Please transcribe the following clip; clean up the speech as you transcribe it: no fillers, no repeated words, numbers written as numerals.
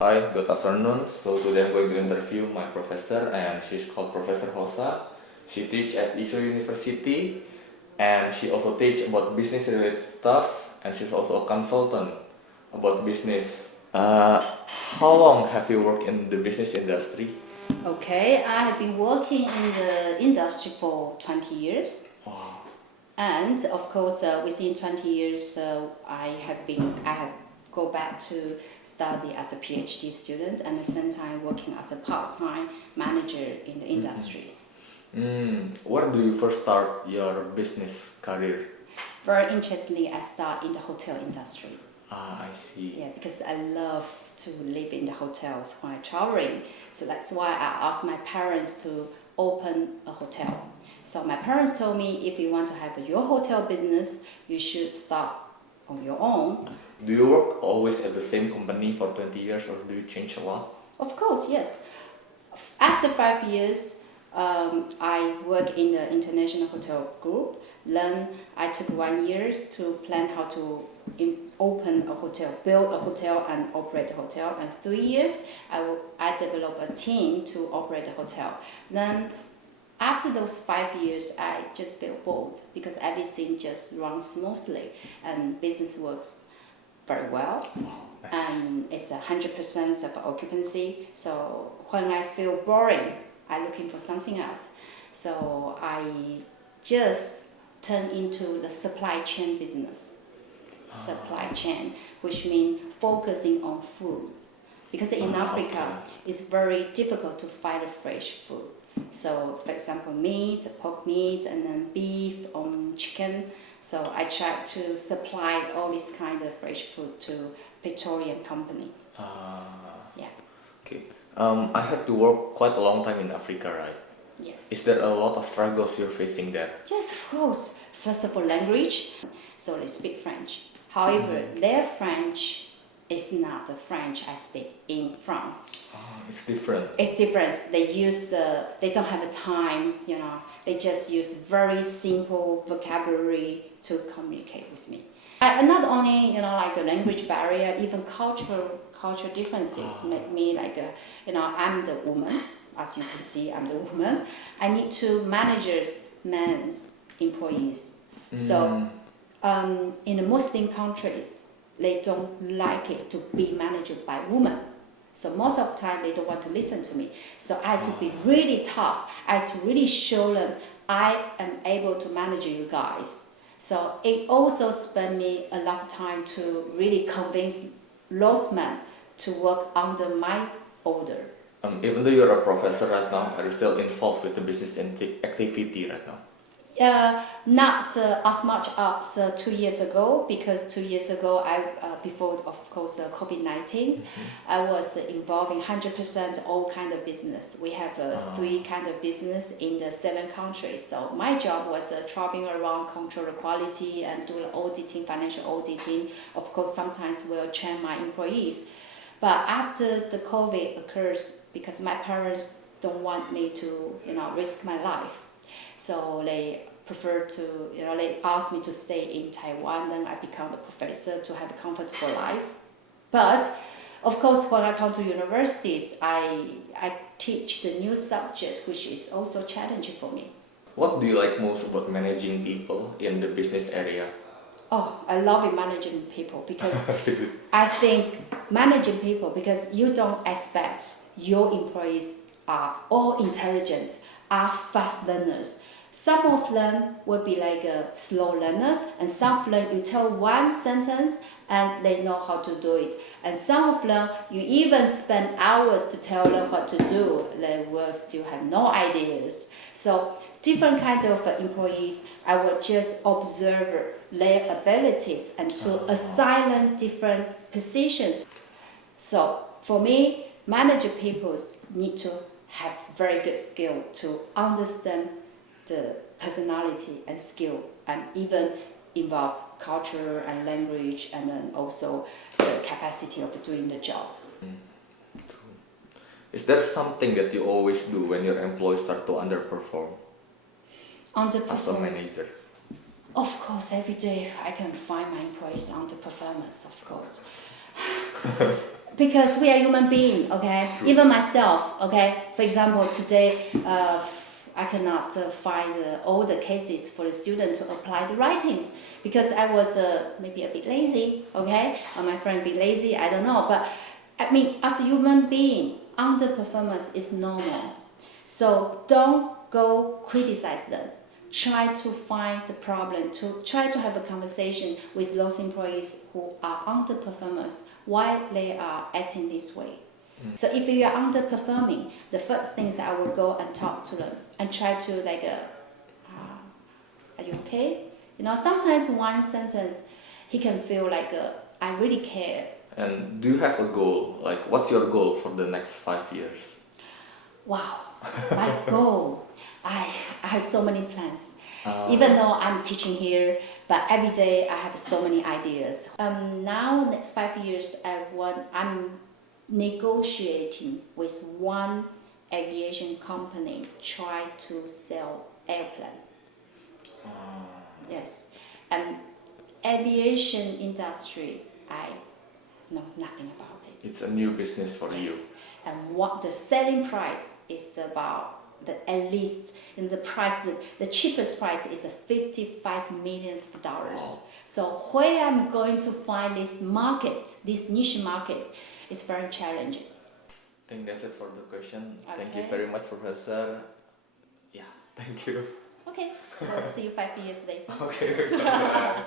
Hi, good afternoon. So today I'm going to interview my professor, and she's called Professor Hosa. She teach at ISO University, and she also teach about business related stuff, and she's also a consultant about business. How long have you worked in the business industry? Okay, I have been working in the industry for 20 years. Wow. And of course, within 20 years, I have go back to study as a PhD student and at the same time working as a part-time manager in the industry. Where do you first start your business career? Very interestingly, I start in the hotel industries. I see. Yeah, because I love to live in the hotels when I'm traveling. So that's why I asked my parents to open a hotel. So my parents told me if you want to have your hotel business, you should start on your own. Do you work always at the same company for 20 years, or do you change a lot? Of course, yes. After 5 years, I work in the international hotel group. Then I took 1 year to plan how to open a hotel, build a hotel and operate a hotel. And 3 years, I developed a team to operate the hotel. Then after those 5 years, I just feel bored because everything just runs smoothly and business works very well. Nice. And it's 100% of occupancy. So when I feel boring, I'm looking for something else. So I just turn into the supply chain business. Supply chain, which means focusing on food. Because in Africa, Okay. it's very difficult to find fresh food. So, for example, meat, pork meat, and then beef, chicken. So I try to supply all this kind of fresh food to petroleum company. Yeah. Okay. I had to work quite a long time in Africa, right? Yes. Is there a lot of struggles you're facing there? Yes, of course. First of all, language. So they speak French. However, their French is not the French I speak in France. It's different. It's different. They don't have a time, they just use very simple vocabulary to communicate with me. Not only, like a language barrier, even cultural differences make me like, I'm the woman. As you can see, I'm the woman. I need to manage men's employees. So, in the Muslim countries, they don't like it to be managed by women. So most of the time they don't want to listen to me. So I had to be really tough. I had to really show them I am able to manage you guys. So it also spent me a lot of time to really convince those men to work under my order. Even though you're a professor right now, are you still involved with the business activity right now? Not as much as 2 years ago, because 2 years ago, before of course the COVID-19, I was involved in 100% all kind of business. We have three kind of business in the 7 countries. So my job was traveling around, control the quality and do the auditing, financial auditing. Of course, sometimes we'll train my employees. But after the COVID occurs, because my parents don't want me to, risk my life. So they prefer to, they asked me to stay in Taiwan. Then I become a professor to have a comfortable life. But of course, when I come to universities, I teach the new subject, which is also challenging for me. What do you like most about managing people in the business area? Oh, I love it managing people because I think managing people because you don't expect your employees are all intelligent, are fast learners. Some of them will be like slow learners, and some of them you tell one sentence and they know how to do it. And some of them you even spend hours to tell them what to do, they will still have no ideas. So different kind of employees, I will just observe their abilities and to assign them different positions. So for me, manager people need to have very good skill to understand the personality and skill, and even involve culture and language, and then also the capacity of doing the jobs. Is there something that you always do when your employees start to underperform as a Underperform. manager? Of course, every day I can find my employees underperformance, of course. because we are human being, okay? True. Even myself, okay? For example, today I cannot find all the cases for the student to apply the writings because I was maybe a bit lazy, okay? Or my friend be lazy, I don't know. But I mean, as a human being, underperformance is normal. So don't go criticize them. Try to find the problem, to try to have a conversation with those employees who are underperformers, why they are acting this way. So if you are underperforming, the first things I will go and talk to them and try to like, are you okay? You know, sometimes one sentence, he can feel like, I really care. And do you have a goal? Like, what's your goal for the next 5 years? Wow, my goal. I have so many plans. Even though I'm teaching here, but every day I have so many ideas. Now, next 5 years, I'm negotiating with one aviation company try to sell airplane. Yes, and aviation industry, I know nothing about it. It's a new business for you. And what the selling price is about, at least in the price, the cheapest price is $55 million. Wow. So where I'm going to find this market, this niche market, is very challenging. I think that's it for the question. Thank you Okay. very much, Professor. Yeah, thank you. Okay, so see you 5 years later. Okay, bye.